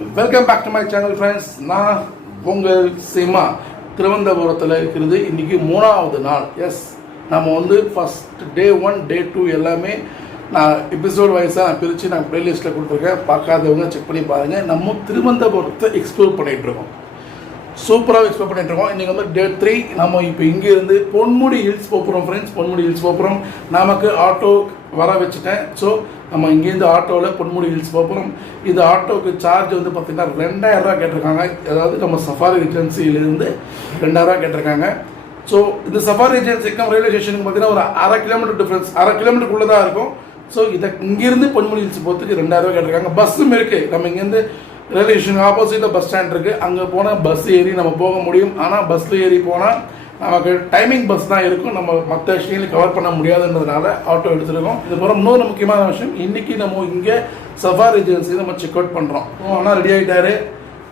Welcome back to my channel friends. நான் உங்கள் சிமா திருவனந்தபுரத்தில் இருக்கிறது. இன்றைக்கி 3வது நாள். எஸ், நம்ம வந்து ஃபஸ்ட் டே 1 டே 2 எல்லாமே நான் எபிசோட் வைஸாக நான் பிரித்து நான் ப்ளேலிஸ்ட்டில் கொடுத்துருக்கேன். பார்க்காதவங்க செக் பண்ணி பாருங்கள். நம்ம திருவனந்தபுரத்தை எக்ஸ்ப்ளோர் பண்ணிகிட்ருக்கோம். சூப்பராக எக்ஸ்ப்ளோர் பண்ணிகிட்ருக்கோம். இன்றைக்கி வந்து டே 3. நம்ம இப்போ இங்கேருந்து பொன்முடி ஹில்ஸ் போகிறோம் ஃப்ரெண்ட்ஸ். பொன்முடி ஹில்ஸ் போகிறோம். நமக்கு ஆட்டோ வர வச்சுட்டேன். ஸோ நம்ம இங்கேருந்து ஆட்டோவில் பொன்முடி ஹில்ஸ் போகிறோம். இந்த ஆட்டோவுக்கு சார்ஜ் வந்து பார்த்திங்கன்னா 2000 கேட்டிருக்காங்க. அதாவது நம்ம சஃபாரி ஏஜென்சியிலேருந்து 2000 கேட்டிருக்காங்க. ஸோ இந்த சஃபாரி ஏஜென்சிக்கும் ரயில்வே ஸ்டேஷனுக்கு பார்த்திங்கன்னா ஒரு 1/2 கிலோமீட்டர் டிஃப்ரென்ஸ், 1/2 கிலோமீட்டருக்குள்ளே தான் இருக்கும். ஸோ இதை இங்கேருந்து பொன்முடி ஹில்ஸ் போகிறதுக்கு 2000 கேட்டிருக்காங்க. பஸ்ஸும் இருக்குது. நம்ம இங்கேருந்து ரயில்வே ஸ்டேஷனுக்கு ஆப்போசிட்டில் பஸ் ஸ்டாண்ட் இருக்குது. அங்கே போனால் பஸ் ஏறி நம்ம போக முடியும். ஆனால் பஸ்ஸில் ஏறி போனால் நமக்கு டைமிங் பஸ் தான் இருக்கும். நம்ம மற்ற விஷயங்களையும் கவர் பண்ண முடியாதுன்றதுனால ஆட்டோ எடுத்துருக்கோம். இது போகிற இன்னொரு முக்கியமான விஷயம், இன்றைக்கி நம்ம இங்கே சஃபாரி ஏஜென்சி நம்ம செக் அவுட் பண்ணுறோம். ஆனால் ரெடி ஆகிட்டாரு.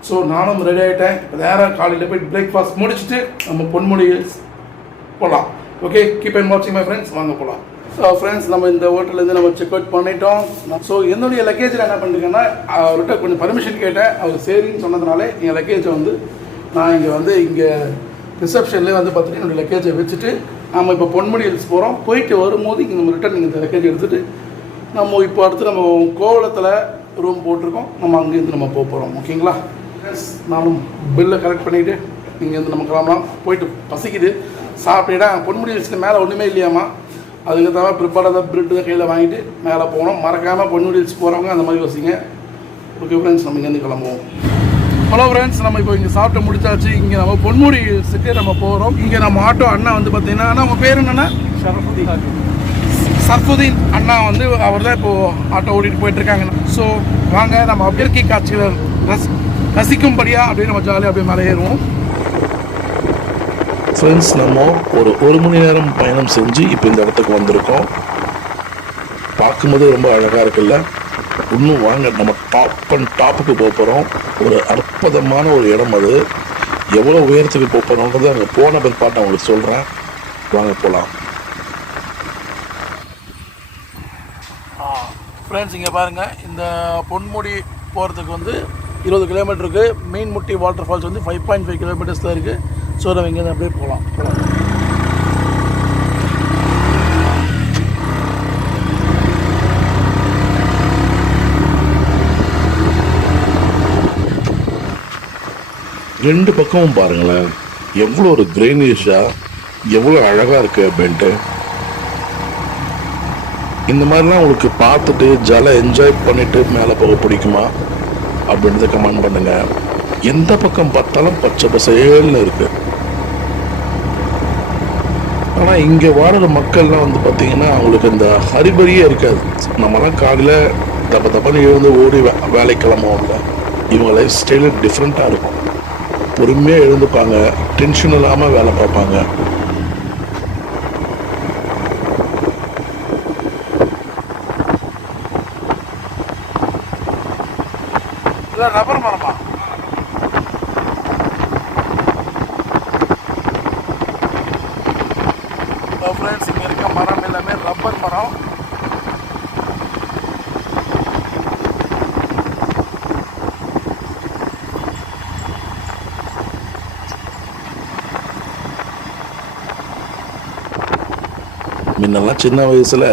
ஸோ நானும் ரெடி ஆகிட்டேன். இப்போ நேராக காலையில் போய் பிரேக்ஃபாஸ்ட் முடிச்சுட்டு நம்ம பொன்முடி ஹில்ஸ் போகலாம். ஓகே, கீப் அண்ட் வாட்சிங் மை ஃப்ரெண்ட்ஸ். வாங்க போகலாம். ஸோ ஃப்ரெண்ட்ஸ், நம்ம இந்த ஹோட்டல்லேருந்து நம்ம செக் அவுட் பண்ணிட்டோம். ஸோ என்னுடைய லக்கேஜில் என்ன பண்ணிருக்கேன்னா, அவர்கிட்ட கொஞ்சம் பர்மிஷன் கேட்டேன். அவர் சரின்னு சொன்னதுனால என் லக்கேஜை வந்து நான் இங்கே ரிசப்ஷன்லேயே வந்து பார்த்துட்டு என்னுடைய லக்கேஜை வச்சுட்டு நம்ம இப்போ பொன்முடி ஹில்ஸ் போகிறோம். போயிட்டு வரும்போது இங்கே நம்ம ரிட்டன் இந்த லக்கேஜ் எடுத்துகிட்டு நம்ம இப்போ அடுத்து நம்ம கோவளத்தில் ரூம் போட்டிருக்கோம். நம்ம அங்கேருந்து நம்ம போகிறோம். ஓகேங்களா? நானும் பில்லை கலெக்ட் பண்ணிவிட்டு இங்கேருந்து நம்ம கிளம்பலாம். போயிட்டு பசிக்குது, சாப்பிட்டேன்னா பொன்முடி ஹில்ஸுக்கு மேலே ஒன்றுமே இல்லையாம்மா. அதுக்கு தவிர ப்ரிப்பேர்டாக பிரெட்டு தான் கையில் வாங்கிட்டு மேலே போகணும். மறக்காமல் பொன்முடி ஹில்ஸ் போகிறவங்க அந்த மாதிரி யோசிங்க. ஓகே ஃப்ரெண்ட்ஸ், நம்ம இங்கேருந்து கிளம்புவோம். ஹலோ ஃப்ரெண்ட்ஸ், நம்ம இப்போ இங்கே சாப்பிட்டு முடிச்சாச்சு. இங்கே நம்ம பொன்முடி ஹில்ஸுக்கு நம்ம போகிறோம். இங்கே நம்ம ஆட்டோ அண்ணா வந்து பார்த்தீங்கன்னா, அண்ணா உங்கள் பேர் என்னென்னா? சர்ஃபுதீன் அண்ணா வந்து அவர் தான் இப்போது ஆட்டோ ஓட்டிகிட்டு போயிட்டுருக்காங்க. ஸோ வாங்க நம்ம இயற்கை காட்சிகளை ரசிக்கும்படியாக அப்படியே நம்ம ஜாலியாக அப்படியே மேலே ஏறுவோம். ஃப்ரெண்ட்ஸ், நம்ம ஒரு மணி நேரம் பயணம் செஞ்சு இப்போ இந்த இடத்துக்கு வந்திருக்கோம். பார்க்கும்போது ரொம்ப அழகாக இருக்குல்ல. இன்னும் வாங்க, நம்ம டாப்புக்கு போக போகிறோம். ஒரு அற்புதமான ஒரு இடம் அது. எவ்வளோ உயரத்துக்கு போக போகிறோன்றது அங்கே போன பிற்பாட்டு அவங்களுக்கு சொல்கிறேன். வாங்க போகலாம். ஃப்ரெண்ட்ஸ், இங்கே பாருங்கள், இந்த பொன்முடி போகிறதுக்கு வந்து 20 கிலோமீட்டருக்கு. மீன்முட்டி வாட்டர் ஃபால்ஸ் வந்து 5.5 கிலோமீட்டர்ஸில் இருக்குது. ஸோ நம்ம இங்கேருந்து அப்படியே போகலாம். 2 பக்கமும் பாருங்களேன், எவ்வளோ ஒரு கிரீனிஷாக எவ்வளோ அழகாக இருக்குது அப்படின்ட்டு. இந்த மாதிரிலாம் உங்களுக்கு பார்த்துட்டு ஜாலியாக என்ஜாய் பண்ணிவிட்டு மேலே போக பிடிக்குமா அப்படின்றத கமெண்ட் பண்ணுங்கள். எந்த பக்கம் பார்த்தாலும் பச்சை பசேல்னு இருக்குது. ஆனால் இங்கே வாழ்கிற மக்கள்லாம் வந்து பார்த்திங்கன்னா அவங்களுக்கு இந்த ஹரிபரியே இருக்காது. நம்மலாம் காலையில் தப்பன்னு எழுந்து ஓடி வேலைக்கு கிளம்புவோம்ல. இவங்க லைஃப் ஸ்டைலு டிஃப்ரெண்ட்டாக இருக்கும். பொறுமையாக எழுந்துப்பாங்க, டென்ஷன் இல்லாமல் வேலை பார்ப்பாங்க. இல்லை, ரப்பர் மரமா? ஃப்ரெண்ட்ஸ், இங்கே இருக்க மரம் எல்லாமே ரப்பர் மரம். முன்னெல்லாம் சின்ன வயசில்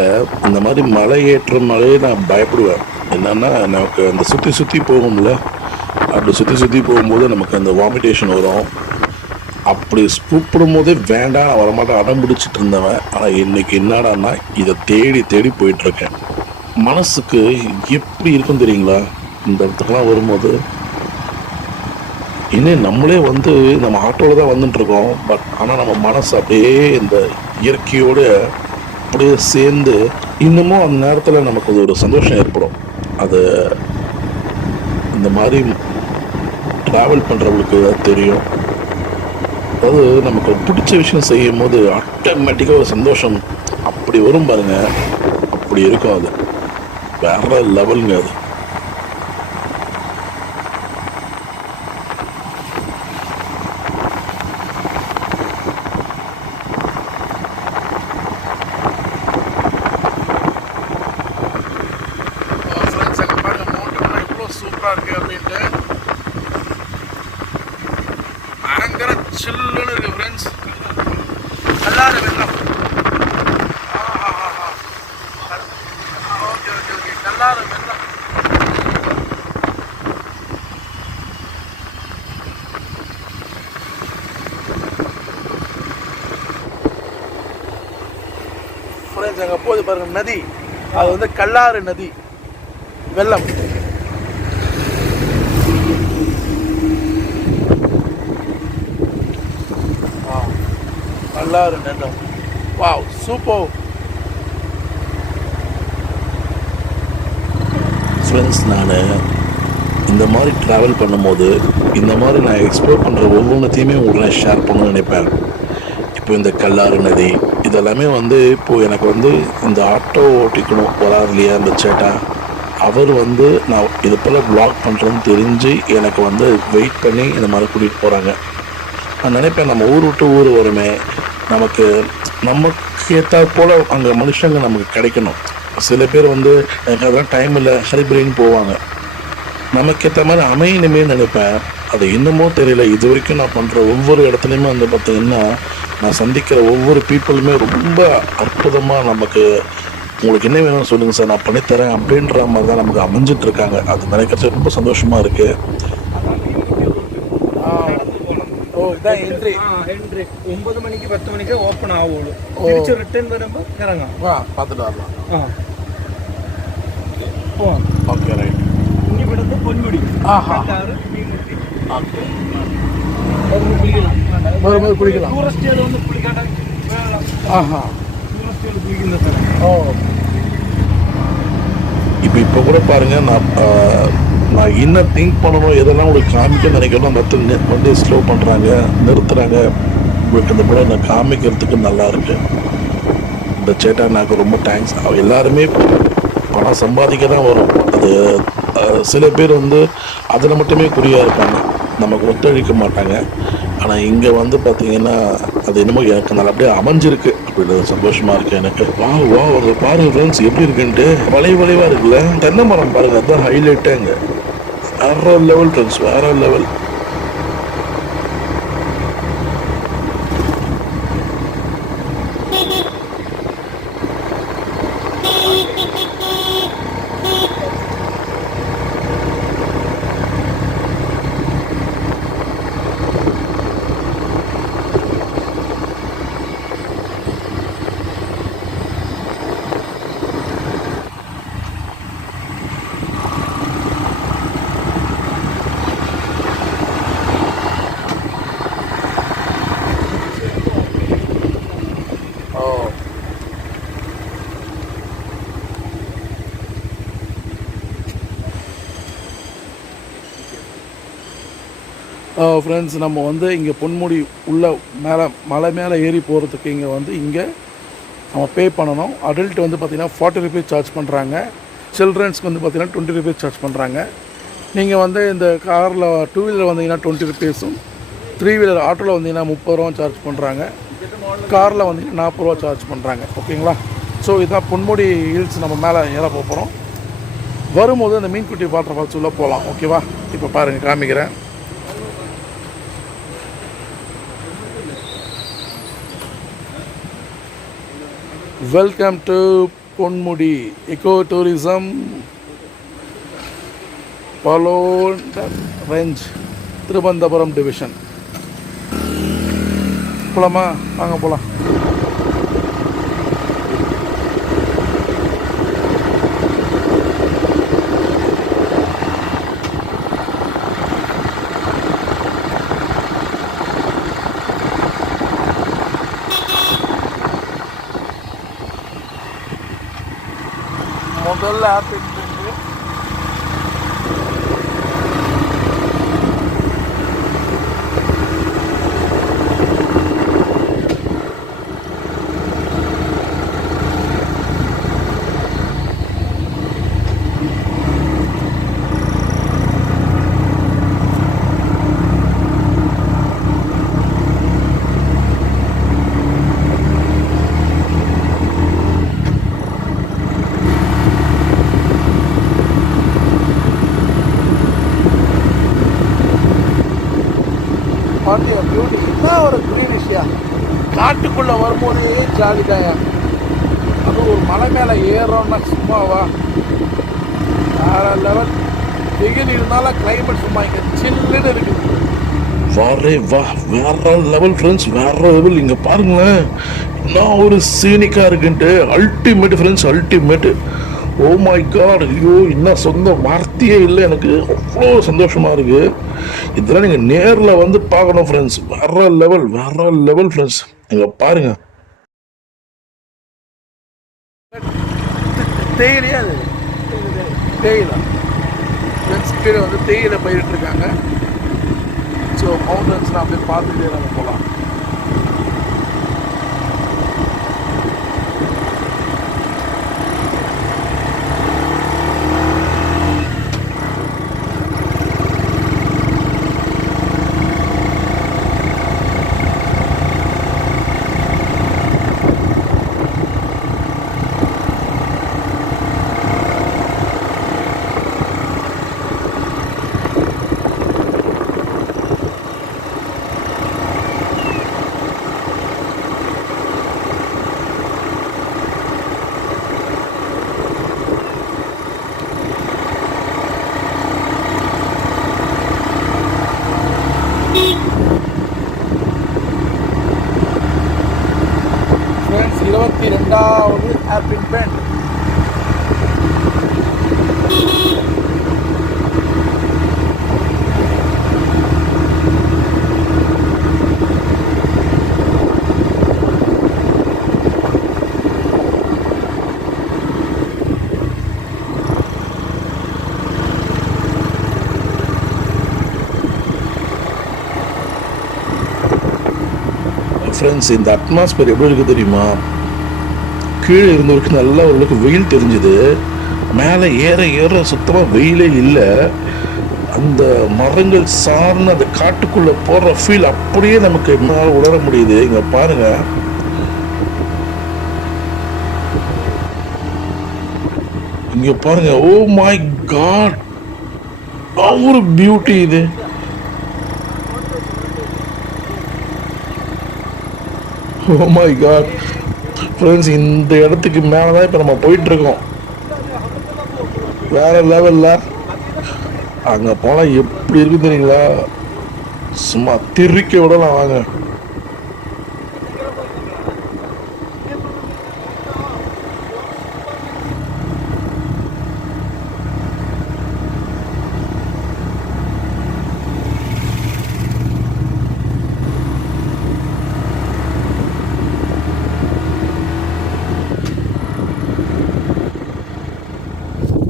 இந்த மாதிரி மலை ஏற்ற மலையை நான் பயப்படுவேன். என்னன்னா, நமக்கு அந்த சுற்றி போகும்ல, அப்படி சுற்றி போகும்போது நமக்கு அந்த வாமிட்டேஷன் வரும். அப்படி கூப்பிடும் போதே வேண்டாம், நான் வரமாட்டேன் அடம் பிடிச்சிட்டு இருந்தவன். ஆனால் இன்னைக்கு என்னடான்னா இதை தேடி போயிட்டுருக்கேன். மனசுக்கு எப்படி இருக்கும் தெரியுங்களா இந்த இடத்துக்குலாம் வரும்போது? இன்னும் நம்மளே வந்து நம்ம ஆட்டோவில் தான் வந்துட்டுருக்கோம். பட் ஆனால் நம்ம மனசு அப்படியே இந்த இயற்கையோடு அப்படியே சேர்ந்து இன்னமும் அந்த நேரத்தில் நமக்கு ஒரு சந்தோஷம் ஏற்படும். அது இந்த மாதிரி ட்ராவல் பண்ணுறவங்களுக்கு தான் தெரியும். அதாவது நமக்கு பிடிச்ச விஷயம் செய்யும் போது ஆட்டோமேட்டிக்காக ஒரு சந்தோஷம் அப்படி வரும் பாருங்க. அப்படி இருக்கும். அது வேற லெவலுங்க. அது ஃப்ரெண்ட்ஸ், அங்கே பாருங்கள் மவுண்டன் எவ்வளோ சூப்பராக இருக்குது அப்படின்ட்டு. சில்லுன்னு இருக்கு ஃப்ரெண்ட்ஸ். கல்லாறு வெள்ளம். ஓகே ஓகே ஓகே, கல்லாறு வெள்ளம். ஃப்ரெண்ட்ஸ் அங்கே போகுது பாருங்க நதி, அது வந்து கல்லாறு நதி வெள்ளம். கல்லாறு வெள்ளம். Wow, super. ஃப்ரெண்ட்ஸ், நான் இந்த மாதிரி ட்ராவல் பண்ணும்போது இந்த மாதிரி நான் எக்ஸ்ப்ளோர் பண்ணுற ஒவ்வொன்றத்தையுமே உடனே ஷேர் பண்ணணும்னு நினைப்பேன். இப்போ இந்த கல்லாறு நதி இதெல்லாமே வந்து இப்போது எனக்கு வந்து இந்த ஆட்டோ ஓட்டிக்கணும் வராது இல்லையா இந்த சேட்டா, அவர் வந்து நான் இது போல் வ்ளாக் பண்ணுறேன்னு தெரிஞ்சு எனக்கு வந்து வெயிட் பண்ணி இந்த மாதிரி கூட்டிகிட்டு போகிறாங்க. நான் நினைப்பேன் நம்ம ஊர் விட்டு ஊர் வருமே, நமக்கு ஏற்றா போல் அங்கே மனுஷங்க நமக்கு கிடைக்கணும். சில பேர் வந்து எனக்கு அதெல்லாம் டைம் இல்லை ஹரிபிரின்னு போவாங்க. நமக்கு ஏற்ற மாதிரி அமையணுமே நினைப்பேன். அது இன்னமும் தெரியல. இது வரைக்கும் நான் பண்ணுற ஒவ்வொரு இடத்துலையுமே வந்து பார்த்தீங்கன்னா நான் சந்திக்கிற ஒவ்வொரு பீப்புளுமே ரொம்ப அற்புதமாக நமக்கு உங்களுக்கு என்ன வேணும்னு சொல்லுங்கள் சார், நான் பண்ணித்தரேன் அப்படின்ற மாதிரி தான் நமக்கு அமைஞ்சிட்டு இருக்காங்க. அது நினைக்கிறது ரொம்ப சந்தோஷமாக இருக்குது. ஓ, இதான் என்ட்ரி. 9 மணிக்கு 10 மணிக்கு ஓப்பன் ஆகுது. திருச்சி ரிட்டர்ன் வரும்போது இறங்க பார்த்துட்டு வரலாம். Okay, right. இங்கே விடுறது பொன்முடி. ஆஹா, ஓகே. வரும்போது குளிக்கலாம். டூரிஸ்ட் ஏதோ வந்து குளிக்காட்ட. ஆஹா, டூரிஸ்ட் குளிக்கல சார். ஓ. இப்போ கூட பாருங்கள், நான் என்ன திங்க் பண்ணணும், எதெல்லாம் உங்களுக்கு காமிக்க நினைக்கணும், அந்த இடத்துல வண்டி ஸ்லோ பண்ணுறாங்க, நிறுத்துகிறாங்க. உங்களுக்கு இந்த படம் நான் காமிக்கிறதுக்கு நல்லா இருக்கு. இந்த சேட்டா எனக்கு ரொம்ப தேங்க்ஸ். எல்லாருமே பணம் சம்பாதிக்க தான் வரும். அது சில பேர் வந்து அதில் மட்டுமே குறியாக இருப்பாங்க, நமக்கு ஒத்துழைக்க மாட்டாங்க. ஆனால் இங்கே வந்து பார்த்தீங்கன்னா அது என்னமோ எனக்கு நல்லபடியாக அமைஞ்சிருக்கு அப்படின்றது சந்தோஷமாக இருக்குது எனக்கு. வா அங்கே பாருங்கள் ஃப்ரெண்ட்ஸ் எப்படி இருக்குன்ட்டு. வளைவாக இருக்குல்ல, தென்னை மரம் பாருங்கள், அதுதான் ஹைலைட்டே. அங்கே வேற லெவல் ஃப்ரெண்ட்ஸ், வேற லெவல். ஃப்ரெண்ட்ஸ், நம்ம வந்து இங்கே பொன்முடி உள்ள மலை மேலே ஏறி போகிறதுக்கு இங்கே நம்ம பே பண்ணணும். அடல்ட் வந்து பார்த்திங்கன்னா 40 ருபீஸ் சார்ஜ் பண்ணுறாங்க. சில்ட்ரன்ஸ்க்கு வந்து பார்த்திங்கன்னா 20 ருபீஸ் சார்ஜ் பண்ணுறாங்க. நீங்கள் வந்து இந்த காரில் 2 வீலர் வந்தீங்கன்னா 20 ருபீஸும், 3 வீலர் ஆட்டோவில் வந்தீங்கன்னா 30 ரூபா சார்ஜ் பண்ணுறாங்க. காரில் வந்தீங்கன்னா 40 ரூபா சார்ஜ் பண்ணுறாங்க. ஓகேங்களா? ஸோ இதுதான் பொன்முடி ஹில்ஸ். நம்ம மேலே ஏற போகிறோம். வரும்போது அந்த மீன்குட்டி வாட்டர் ஃபால்ஸ் உள்ளே போகலாம். ஓகேவா? இப்போ பாருங்கள், காமிக்கிறேன். Welcome to Ponmudi eco tourism Palode range, Thiruvananthapuram division. போலாமா? வாங்க போகலாம். முதல்ல ஆப் இருக்கு. Party of beauty. என்ன ஒரு க்ரீனிஷ்யா, காட்டுக்குள்ளே வரும்போதே ஜாலி தாயா. அதுவும் ஒரு மலை மேலே ஏறோம்னா சும்மாவா வேற லெவல். வெயில் இருந்தாலும் கிளைமேட் சும்மா இங்கே சில்லுன்னு இருக்குது. வாரே வா, வேற லெவல் ஃப்ரெண்ட்ஸ், வேற லெவல். இங்கே பாருங்களேன் என்ன ஒரு சீனிக்காக இருக்குன்ட்டு. Ultimate friends, ultimate. Oh my god, ஐயோ இன்னும் சொந்த வார்த்தையே இல்லை எனக்கு. அவ்வளோ சந்தோஷமாக இருக்குது. இதெல்லாம் நீங்கள் நேரில் வந்து பார்க்கணும் ஃப்ரெண்ட்ஸ். வேற லெவல், வேற லெவல் ஃப்ரெண்ட்ஸ். இங்கே பாருங்கள். தேயிலையா அது? தேயிலை ஃப்ரெண்ட்ஸ், கீழே வந்து தேயிலை பயிரிட்டுருக்காங்க. ஸோ மவுண்டன்ஸ்லாம் அப்படியே பார்த்துட்டே நம்ம போகலாம். ஃப்ரெண்ட்ஸ், 22வது ஹேர்பின் பெண்ட். ஃப்ரெண்ட்ஸ், இந்த அட்மாஸ்பியர் எப்படி இருக்குது தெரியுமா? கீழே இருந்தவருக்கு நல்லா ஓரளவுக்கு வெயில் தெரிஞ்சுது. மேலே ஏற ஏற சுத்தமாக வெயிலே இல்லை. அந்த மரங்கள் சார்ந்து அந்த காட்டுக்குள்ளே போடுற ஃபீல் அப்படியே நமக்கு என்னால் உணர முடியுது. இங்கே பாருங்க, இங்கே பாருங்க. ஓ மை காட், ஒரு பியூட்டி இது. ஓ மை காட் ஃப்ரெண்ட்ஸ், இந்த இடத்துக்கு மேலே தான் இப்போ நம்ம போயிட்டுருக்கோம். வேற லெவலில் அங்கே போனால் எப்படி இருக்கு தெரியுங்களா? சும்மா திருக்க விடலாம் வாங்க.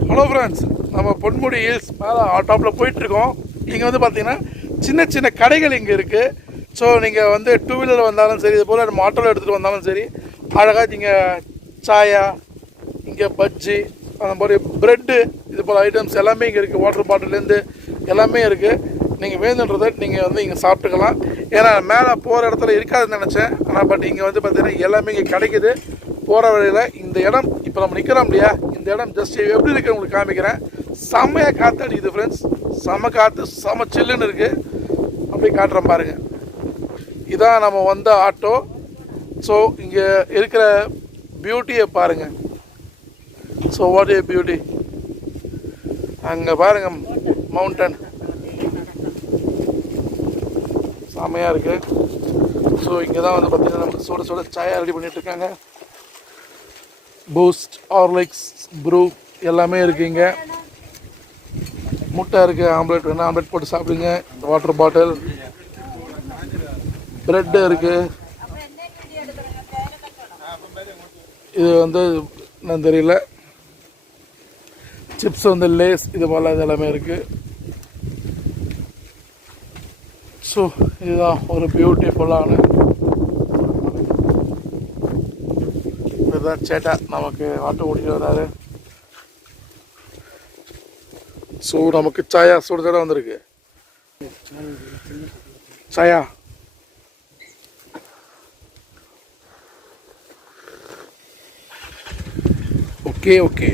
ஹலோ ஃப்ரெண்ட்ஸ், நம்ம பொன்முடி ஹில்ஸ் மேலே டாப்பில் போயிட்டுருக்கோம். இங்கே வந்து பார்த்தீங்கன்னா சின்ன சின்ன கடைகள் இங்கே இருக்குது. ஸோ நீங்கள் வந்து டூ வீலரில் வந்தாலும் சரி, இது போல் நம்ம ஆட்டோவில் எடுத்துகிட்டு வந்தாலும் சரி, அழகாக இங்கே சாயா, இங்கே பஜ்ஜி, அந்த மாதிரி ப்ரெட்டு, இது போல் ஐட்டம்ஸ் எல்லாமே இங்கே இருக்குது. வாட்டர் பாட்டிலேருந்து எல்லாமே இருக்குது. நீங்கள் வேணுன்றதை நீங்கள் வந்து இங்கே சாப்பிட்டுக்கலாம். ஏன்னா மேலே போகிற இடத்துல இருக்காதுன்னு நினச்சேன். ஆனால் பட் இங்கே வந்து பார்த்தீங்கன்னா எல்லாமே இங்கே கிடைக்குது. போகிற வழியில் இந்த இடம் இப்போ நம்ம நிற்கிறோம் இல்லையா, இந்த இடம் ஜஸ்ட் எப்படி இருக்குது உங்களுக்கு காமிக்கிறேன். செம்மையாக காற்று அடிக்குது ஃப்ரெண்ட்ஸ், செம்ம காற்று, செம்ம சில்லுன்னு இருக்குது. அப்படியே காட்டுறேன் பாருங்கள். இதான் நம்ம வந்த ஆட்டோ. ஸோ இங்கே இருக்கிற பியூட்டியை பாருங்கள். So what A beauty. அங்கே பாருங்கள் மவுண்டன், செம்மையாக இருக்குது. ஸோ இங்கே தான் வந்து பார்த்திங்கன்னா நமக்கு சுட சுட சாயா ரெடி பண்ணிகிட்ருக்காங்க. பூஸ்ட், ஹார்லிக்ஸ், ப்ரூ எல்லாமே இருக்குது. இங்கே முட்டை இருக்குது, ஆம்லெட் வேணால் ஆம்லெட் போட்டு சாப்பிடுங்க. வாட்டர் பாட்டில், ப்ரெட்டு இருக்குது. இது வந்து நான் தெரியல, சிப்ஸ் வந்து லேஸ், இது போல் இது எல்லாமே இருக்குது. ஸோ இதுதான் ஒரு பியூட்டிஃபுல்லான இதுதான் சேட்டா நமக்கு ஆட்டோ ஓட்டிட்டு வராரு. ஸோ நமக்கு சாயா சுட சுட வந்திருக்கு. சாயா ஓகே ஓகே.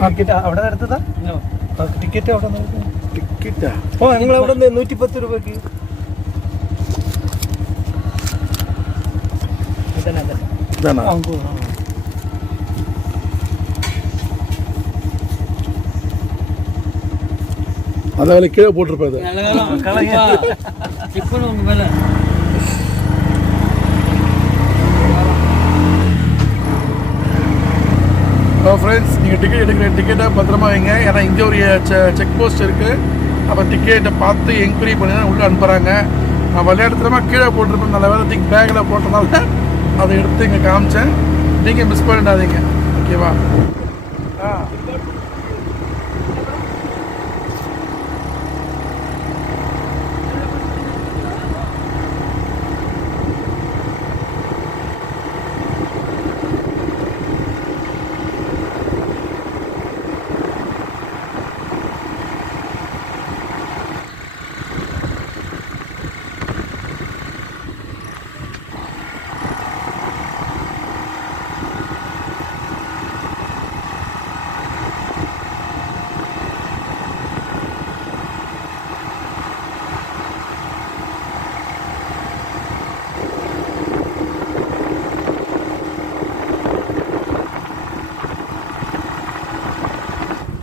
ടിക്കറ്റ് അവിടെ എടുത്തതാ ടിക്കറ്റ് അവിടെ ടിക്കറ്റാ? ഓ ഞങ്ങൾ അവിടെ 110 രൂപയ്ക്ക് இதானா? அதாவது கீழே போட்டிருப்பாது. ஃப்ரெண்ட்ஸ், நீங்கள் டிக்கெட் எடுக்கிற டிக்கெட்டை பத்திரமா வைங்க. ஏன்னா இங்கே ஒரு செக் போஸ்ட் இருக்குது. அப்போ டிக்கெட்டை பார்த்து என்கொயரி பண்ணி தான் உள்ளே அனுப்புகிறாங்க. நான் விளையாடுறதுமா கீழே போட்டிருப்பேன். நல்ல வேலை திங்க் பேக்கில் போட்டதால அதை எடுத்து இங்கே காமிச்சேன். நீங்கள் மிஸ் பண்ணிடாதீங்க, ஓகேவா?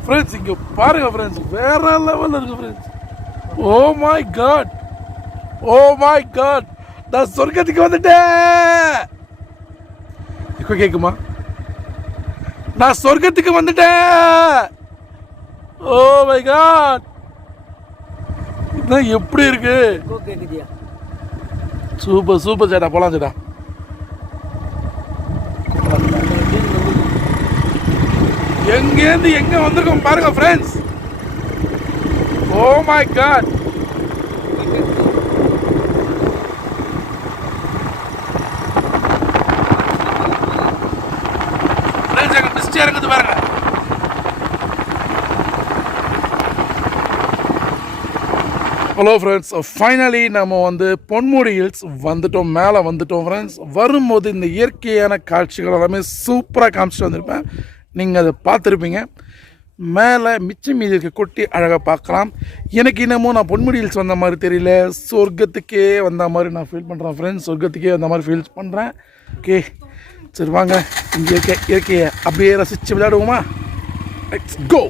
ஃப்ரெண்ட்ஸ், இங்கே பாருங்க ஃப்ரெண்ட்ஸ், வேற லெவலில் இருக்கு friends. Oh my god, oh my god, நான் சொர்க்கத்துக்கு வந்துட்டேன். இப்போ கேட்குமா? நான் சொர்க்கத்துக்கு வந்துட்டேன். ஓ மை காட், இதான் எப்படி இருக்கு? சூப்பர் சூப்பர் சேட்டா, போலாம் சேட்டா. எங்கேருந்து எங்க வந்திருக்கோம் பாருங்க friends. Oh my god, friends, எங்க மிஸ்டே இருக்குது பாருங்க. ஹலோ ஃப்ரெண்ட்ஸ், ஃபைனலி நம்ம வந்து பொன்முடி ஹில்ஸ் வந்துட்டோம், மேலே வந்துட்டோம் ஃப்ரெண்ட்ஸ். வரும்போது இந்த இயற்கையான காட்சிகள் எல்லாமே சூப்பராக காமிச்சிட்டு வந்திருப்பேன். நீங்கள் அதை பார்த்துருப்பீங்க. மேலே மிச்சம் மீதி இருக்க கொட்டி அழகாக பார்க்கலாம். எனக்கு இன்னமும் நான் பொன்முடி ஹில்ஸ் வந்த மாதிரி தெரியல, சொர்க்கத்துக்கே வந்த மாதிரி நான் ஃபீல் பண்ணுறேன் ஃப்ரெண்ட்ஸ். சொர்க்கத்துக்கே வந்த மாதிரி ஃபீல் பண்ணுறேன். ஓகே, சரி வாங்க இங்கே இயற்கையை அப்படியே ரசித்து விளையாடுவோமா? Let's go.